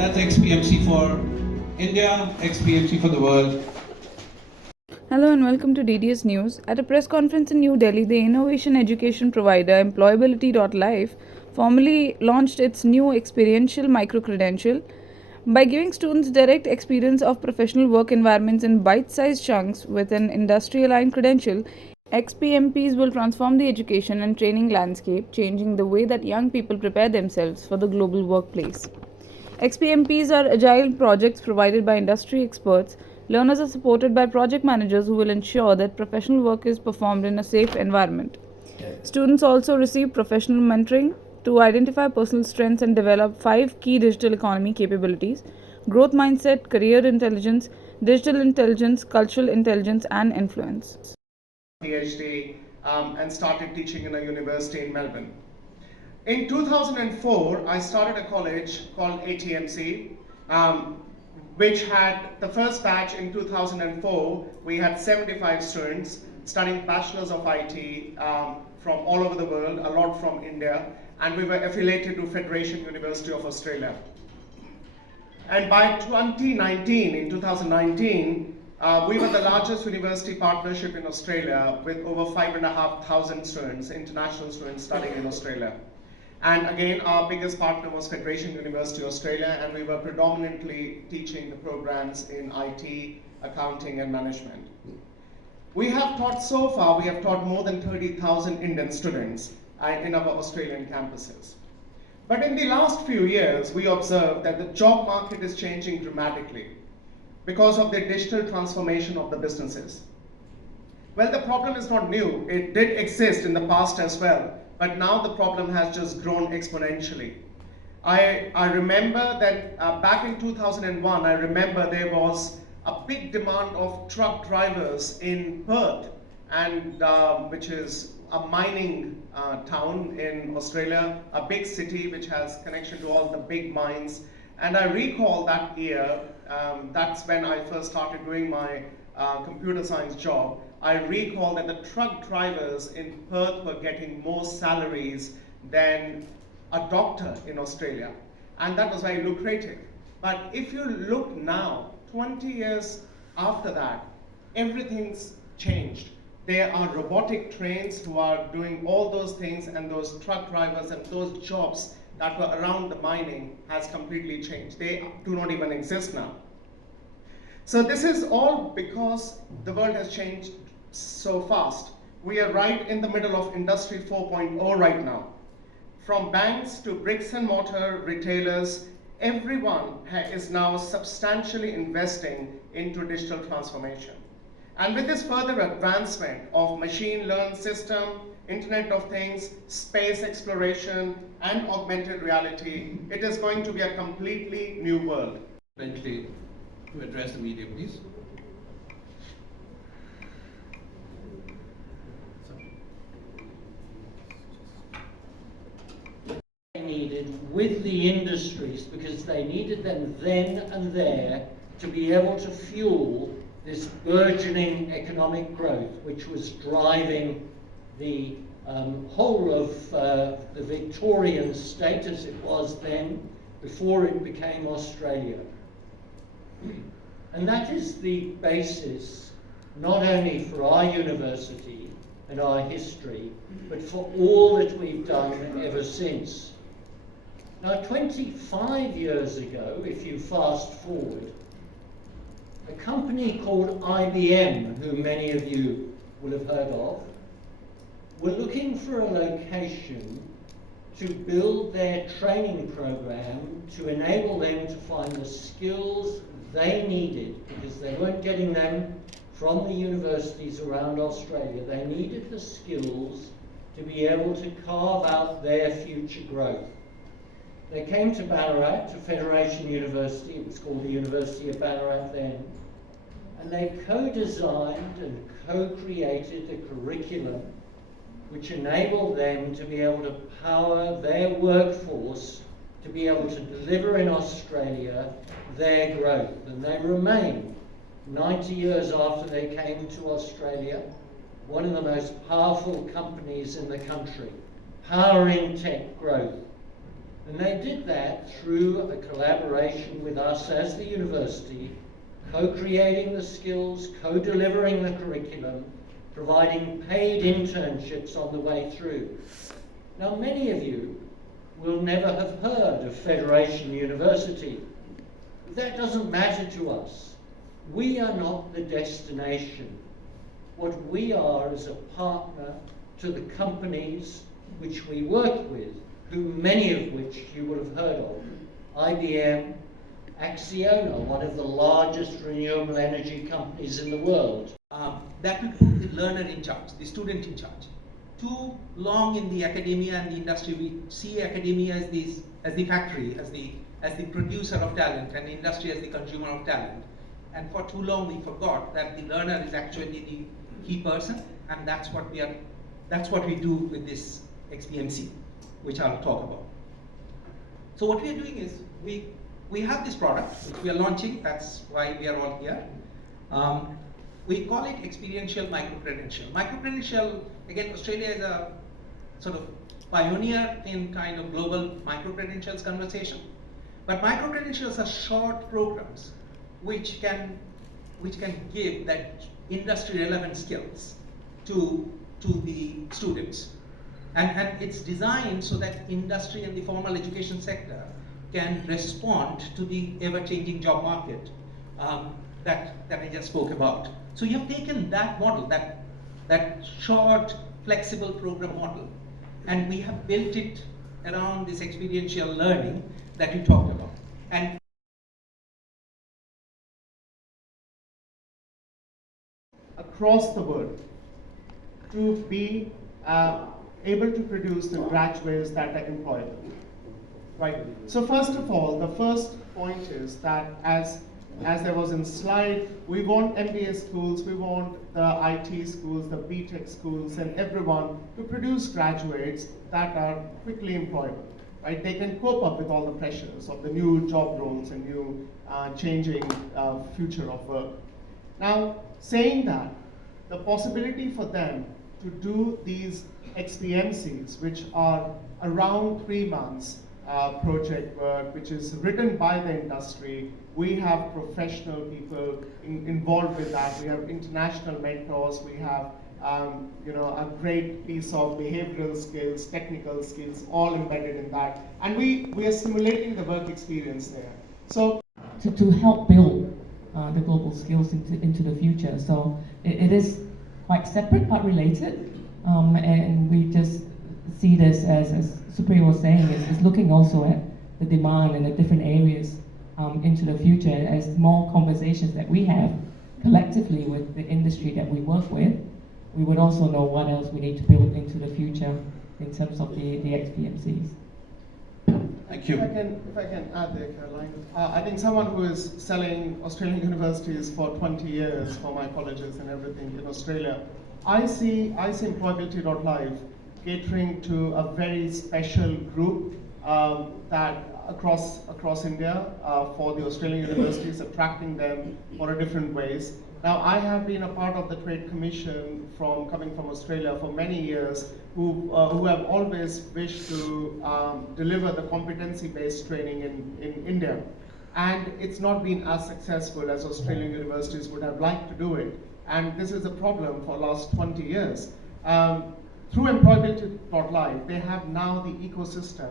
That's XPMC for India, XPMC for the world. Hello and welcome to DDS News. At a press conference in New Delhi, the innovation education provider Employability.life formally launched its new experiential micro-credential. By giving students direct experience of professional work environments in bite-sized chunks with an industry-aligned credential, XPMPs will transform the education and training landscape, changing the way that young people prepare themselves for the global workplace. XPMPs are agile projects provided by industry experts. Learners are supported by project managers who will ensure that professional work is performed in a safe environment. Students also receive professional mentoring to identify personal strengths and develop 5 key digital economy capabilities: growth mindset, career intelligence, digital intelligence, cultural intelligence, and influence. PhD and started teaching in a university in Melbourne. In 2004, I started a college called ATMC, which had the first batch in 2004. We had 75 students studying Bachelors of IT from all over the world, a lot from India, and we were affiliated to Federation University of Australia. And by 2019, in 2019, we were the largest university partnership in Australia with over 5,500 students, international students studying in Australia. And again, our biggest partner was Federation University Australia, and we were predominantly teaching the programs in IT, accounting, and management. We have taught more than 30,000 Indian students in our Australian campuses. But in the last few years, we observed that the job market is changing dramatically because of the digital transformation of the businesses. Well, the problem is not new. It did exist in the past as well, but now the problem has just grown exponentially. I remember that back in 2001, I remember there was a big demand of truck drivers in Perth, and which is a mining town in Australia, a big city which has connection to all the big mines. And I recall that year, that's when I first started doing my computer science job. I recall that the truck drivers in Perth were getting more salaries than a doctor in Australia. And that was very lucrative. But if you look now, 20 years after that, everything's changed. There are robotic trains who are doing all those things, and those truck drivers and those jobs that were around the mining has completely changed. They do not even exist now. So this is all because the world has changed so fast. We are right in the middle of Industry 4.0 right now. From banks to bricks and mortar retailers, everyone is now substantially investing into digital transformation. And with this further advancement of machine learned system, Internet of Things, space exploration, and augmented reality, it is going to be a completely new world. Eventually, to address the media, please. Needed with the industries, because they needed them then and there to be able to fuel this burgeoning economic growth which was driving the whole of the Victorian state as it was then, before it became Australia. And that is the basis not only for our university and our history, but for all that we've done ever since. Now, 25 years ago, if you fast forward, a company called IBM, who many of you will have heard of, were looking for a location to build their training program to enable them to find the skills they needed, because they weren't getting them from the universities around Australia. They needed the skills to be able to carve out their future growth. They came to Ballarat, to Federation University. It was called the University of Ballarat then. And they co-designed and co-created a curriculum which enabled them to be able to power their workforce to be able to deliver in Australia their growth. And they remain, 90 years after they came to Australia, one of the most powerful companies in the country, powering tech growth. And they did that through a collaboration with us as the university, co-creating the skills, co-delivering the curriculum, providing paid internships on the way through. Now, many of you will never have heard of Federation University. That doesn't matter to us. We are not the destination. What we are is a partner to the companies which we work with, many of which you will have heard of. IBM, Acciona, one of the largest renewable energy companies in the world. That will put the learner in charge, the student in charge. Too long in the academia and the industry, we see academia as the factory, as the producer of talent, and industry as the consumer of talent. And for too long we forgot that the learner is actually the key person, and that's what we do with this XPMC, which I'll talk about. So what we are doing is we have this product which we are launching. That's why we are all here. We call it experiential micro-credential. Micro-credential, again, Australia is a sort of pioneer in kind of global micro-credentials conversation. But micro-credentials are short programs which can give that industry-relevant skills to the students. And it's designed so that industry and the formal education sector can respond to the ever-changing job market that I just spoke about. So you have taken that model, that short, flexible program model, and we have built it around this experiential learning that you talked about. And across the world to be able to produce the graduates that are employable. Right. So first of all, the first point is that as there was in slide, we want MBA schools, we want the IT schools, the BTech schools, and everyone to produce graduates that are quickly employable. Right? They can cope up with all the pressures of the new job roles and new changing future of work. Now, saying that, the possibility for them to do these XPMCs, which are around 3 months project work, which is written by the industry. We have professional people involved with that. We have international mentors. We have a great piece of behavioral skills, technical skills, all embedded in that. And we are simulating the work experience there. So to help build the global skills into the future. So it is quite separate but related, and we just see this as Supriya was saying, is looking also at the demand in the different areas into the future. As more conversations that we have collectively with the industry that we work with, we would also know what else we need to build into the future in terms of the XPMCs. Thank you. If I can add there, Caroline. I think someone who is selling Australian universities for 20 years for my colleges and everything in Australia, I see Employability.live catering to a very special group that across India for the Australian universities, attracting them for different ways. Now, I have been a part of the Trade Commission coming from Australia for many years, who have always wished to deliver the competency-based training in India. And it's not been as successful as Australian universities would have liked to do it. And this is a problem for the last 20 years. Through Employability.live, they have now the ecosystem